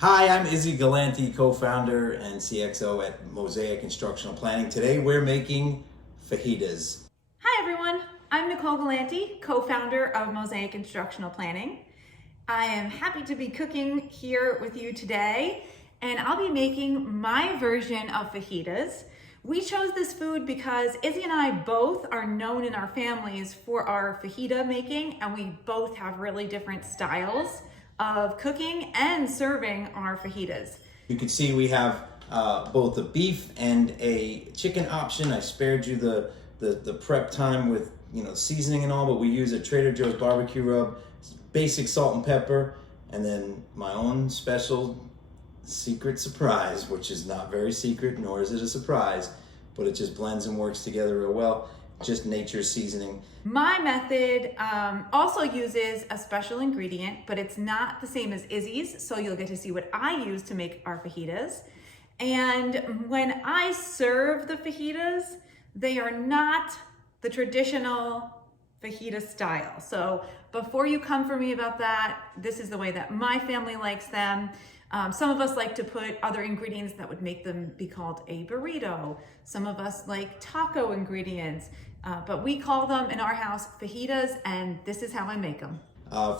Hi, I'm Izzy Galanti, co-founder and CXO at Mosaic Instructional Planning. Today we're making fajitas. Hi everyone, I'm Nicole Galanti, co-founder of Mosaic Instructional Planning. I am happy to be cooking here with you today, and I'll be making my version of fajitas. We chose this food because Izzy and I both are known in our families for our fajita making, and we both have really different styles of cooking and serving our fajitas. You can see we have both a beef and a chicken option. I spared you the prep time with seasoning and all, but we use a Trader Joe's barbecue rub, basic salt and pepper, and then my own special secret surprise, which is not very secret, nor is it a surprise, but it just blends and works together real well. Just nature's seasoning. My method also uses a special ingredient, but it's not the same as Izzy's, so you'll get to see what I use to make our fajitas. And when I serve the fajitas, they are not the traditional fajita style. So before you come for me about that, this is the way that my family likes them. Some of us like to put other ingredients that would make them be called a burrito. Some of us like taco ingredients, but we call them in our house fajitas, and this is how I make them.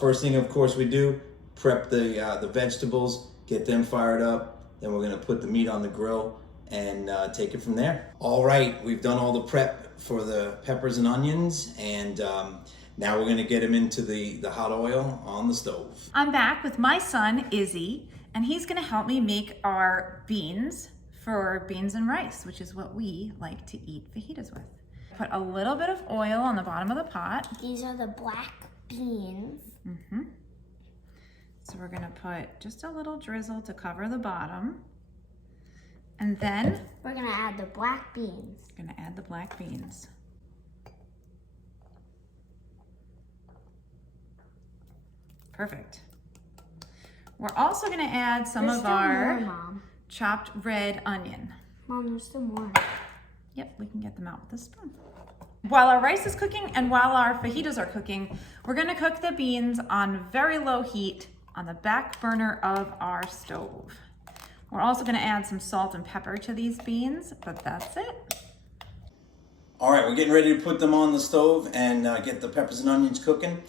First thing, of course, we do prep the vegetables, get them fired up. Then we're gonna put the meat on the grill and take it from there. All right, we've done all the prep for the peppers and onions, and now we're gonna get them into the hot oil on the stove. I'm back with my son, Izzy, and he's gonna help me make our beans for beans and rice, which is what we like to eat fajitas with. Put a little bit of oil on the bottom of the pot. These are the black beans. So we're gonna put just a little drizzle to cover the bottom. And then we're gonna add the black beans. We're gonna add the black beans. Perfect. We're also gonna add some of our chopped red onion. Mom, there's still more. Yep, we can get them out with a spoon. While our rice is cooking and while our fajitas are cooking, we're gonna cook the beans on very low heat on the back burner of our stove. We're also gonna add some salt and pepper to these beans, but that's it. All right, we're getting ready to put them on the stove and get the peppers and onions cooking.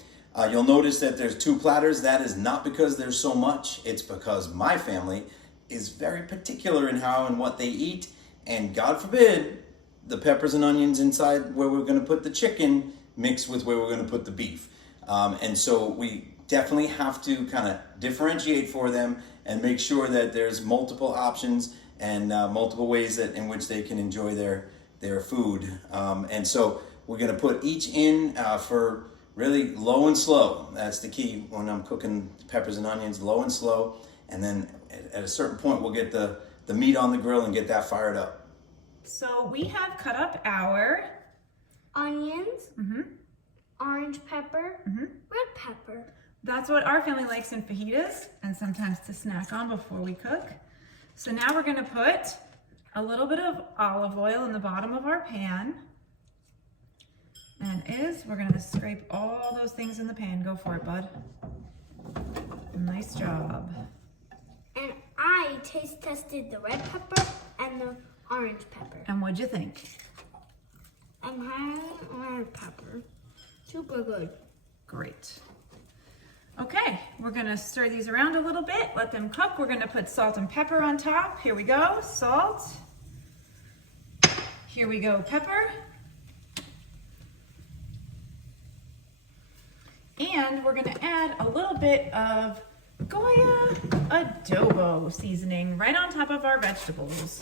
You'll notice that there's 2 platters. That is not because there's so much. It's because my family is very particular in how and what they eat. And God forbid, the peppers and onions inside where we're gonna put the chicken mix with where we're gonna put the beef. And so we definitely have to kind of differentiate for them and make sure that there's multiple options and multiple ways in which they can enjoy their food. And so we're gonna put each in for really low and slow. That's the key when I'm cooking peppers and onions, low and slow. And then at a certain point, we'll get the meat on the grill and get that fired up. So we have cut up our onions, orange pepper, red pepper. That's what our family likes in fajitas and sometimes to snack on before we cook. So now we're gonna put a little bit of olive oil in the bottom of our pan. And we're gonna scrape all those things in the pan. Go for it, bud. Nice job. And I taste tested the red pepper and the orange pepper. And what'd you think? I'm having orange pepper. Super good. Great. Okay, we're gonna stir these around a little bit, let them cook. We're gonna put salt and pepper on top. Here we go, salt. Here we go, pepper. And we're gonna add a little bit of Goya adobo seasoning right on top of our vegetables.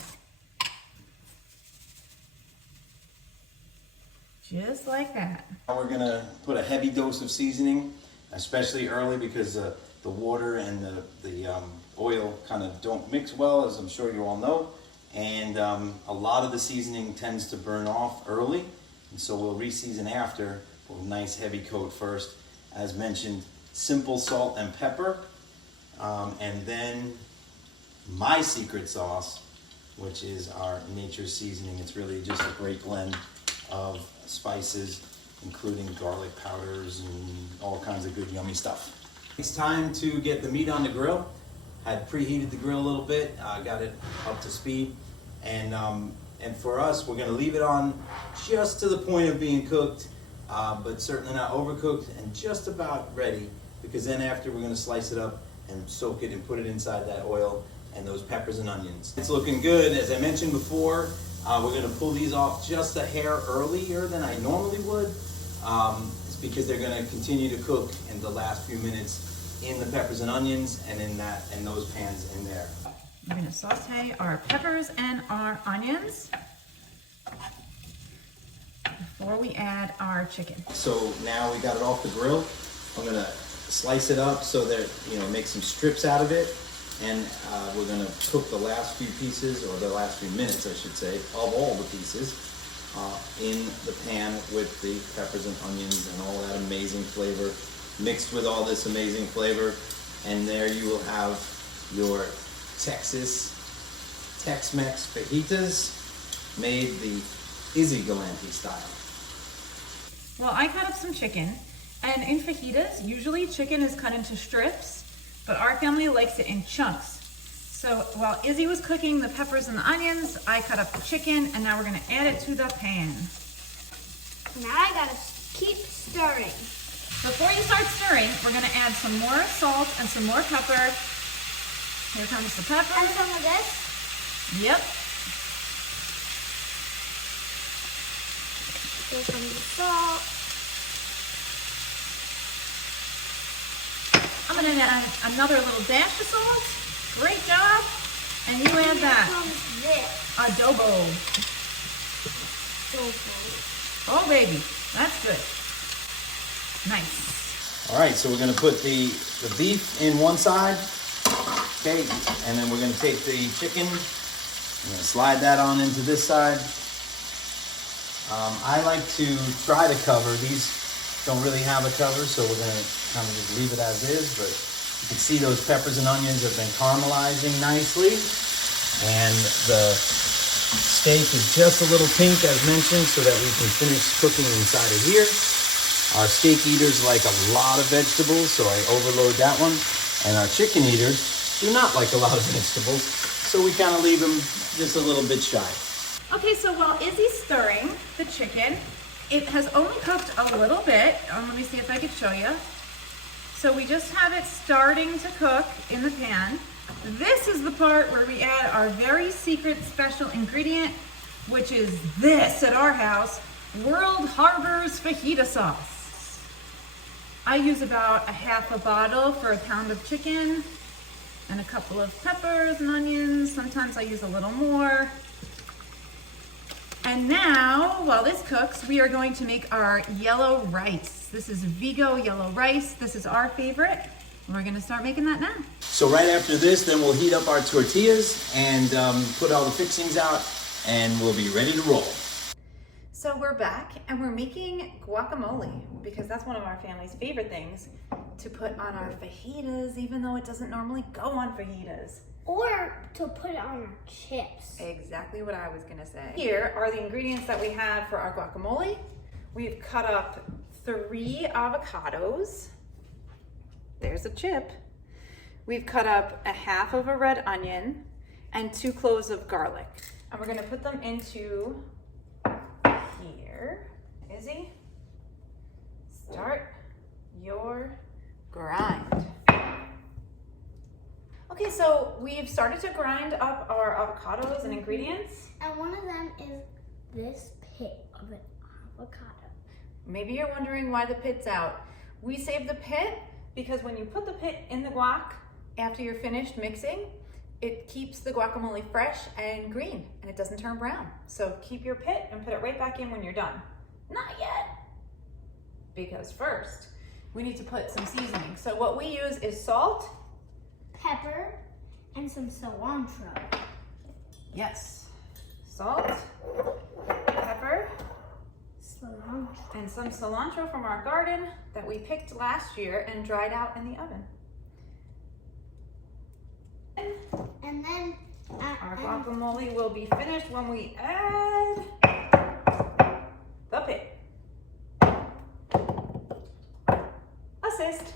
Just like that. We're gonna put a heavy dose of seasoning, especially early because the water and the oil kind of don't mix well, as I'm sure you all know. And a lot of the seasoning tends to burn off early. And so we'll re-season after with a nice heavy coat first. As mentioned, simple salt and pepper. And then my secret sauce, which is our nature seasoning. It's really just a great blend of spices, including garlic powders and all kinds of good yummy stuff. It's time to get the meat on the grill. had preheated the grill a little bit, got it up to speed, and for us, we're gonna leave it on just to the point of being cooked, but certainly not overcooked, and just about ready, because then after we're gonna slice it up and soak it and put it inside that oil and those peppers and onions. It's looking good. As I mentioned before, we're gonna pull these off just a hair earlier than I normally would. It's because they're gonna continue to cook in the last few minutes in the peppers and onions and in those pans in there. We're gonna saute our peppers and our onions before we add our chicken. So now we got it off the grill. I'm gonna slice it up so that, make some strips out of it. And we're gonna cook the last few pieces, or the last few minutes, I should say, of all the pieces in the pan with the peppers and onions and all that amazing flavor mixed with all this amazing flavor. And there you will have your Texas Tex-Mex fajitas made the Izzy Galante style. Well, I cut up some chicken, and in fajitas, usually chicken is cut into strips, but our family likes it in chunks. So while Izzy was cooking the peppers and the onions, I cut up the chicken, and now we're gonna add it to the pan. Now I gotta keep stirring. Before you start stirring, we're gonna add some more salt and some more pepper. Here comes the pepper. And some of this. Yep. Here comes the salt. I'm gonna add another little dash of salt. Great job. And you add that. Here comes this. Adobo. Oh baby, that's good. Nice. All right, so we're gonna put the beef in one side, okay, and then we're gonna take the chicken, I'm gonna slide that on into this side. I like to try to cover. These don't really have a cover, so we're gonna kind of just leave it as is, but you can see those peppers and onions have been caramelizing nicely, and the steak is just a little pink as mentioned so that we can finish cooking inside of here. Our steak eaters like a lot of vegetables, so I overload that one. And our chicken eaters do not like a lot of vegetables, so we kind of leave them just a little bit shy. Okay, so while Izzy's stirring the chicken, it has only cooked a little bit. Let me see if I can show you. So we just have it starting to cook in the pan. This is the part where we add our very secret special ingredient, which is this at our house, World Harbor's fajita sauce. I use about a half a bottle for a pound of chicken and a couple of peppers and onions. Sometimes I use a little more. And now, while this cooks, we are going to make our yellow rice. This is Vigo yellow rice. This is our favorite. We're gonna start making that now. So right after this, then we'll heat up our tortillas and put all the fixings out, and we'll be ready to roll. So we're back and we're making guacamole because that's one of our family's favorite things to put on our fajitas, even though it doesn't normally go on fajitas. Or to put it on our chips. Exactly what I was gonna say. Here are the ingredients that we have for our guacamole. We've cut up 3 avocados. There's a chip. We've cut up a half of a red onion and 2 cloves of garlic. And we're gonna put them into here. Izzy, start your grind. Okay, so we've started to grind up our avocados and ingredients. And one of them is this pit of an avocado. Maybe you're wondering why the pit's out. We save the pit because when you put the pit in the guac after you're finished mixing, it keeps the guacamole fresh and green and it doesn't turn brown. So keep your pit and put it right back in when you're done. Not yet, because first we need to put some seasoning. So what we use is salt, Pepper and some cilantro. yes, salt, pepper, Cilantro. and some cilantro from our garden that we picked last year and dried out in the oven. And then Our guacamole will be finished when we add the pit. Assist.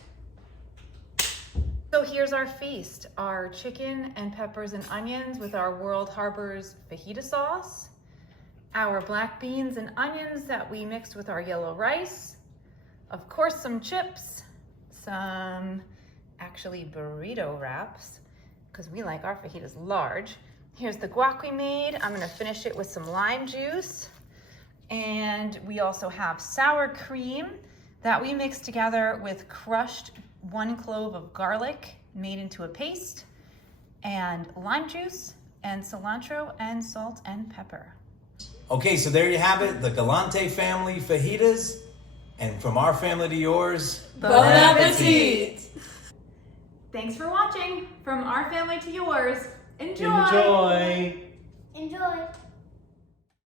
So here's here's our feast. Our chicken and peppers and onions with our World Harbors fajita sauce. Our black beans and onions that we mixed with our yellow rice. Of course, some chips, some actually burrito wraps, because we like our fajitas large. Here's the guac we made. I'm gonna finish it with some lime juice. And we also have sour cream that we mixed together with crushed 1 clove of garlic made into a paste, and lime juice, and cilantro, and salt and pepper. Okay, so there you have it, the Galante family fajitas. And from our family to yours, Bon appetit! Thanks for watching. From our family to yours, enjoy! Enjoy! Enjoy.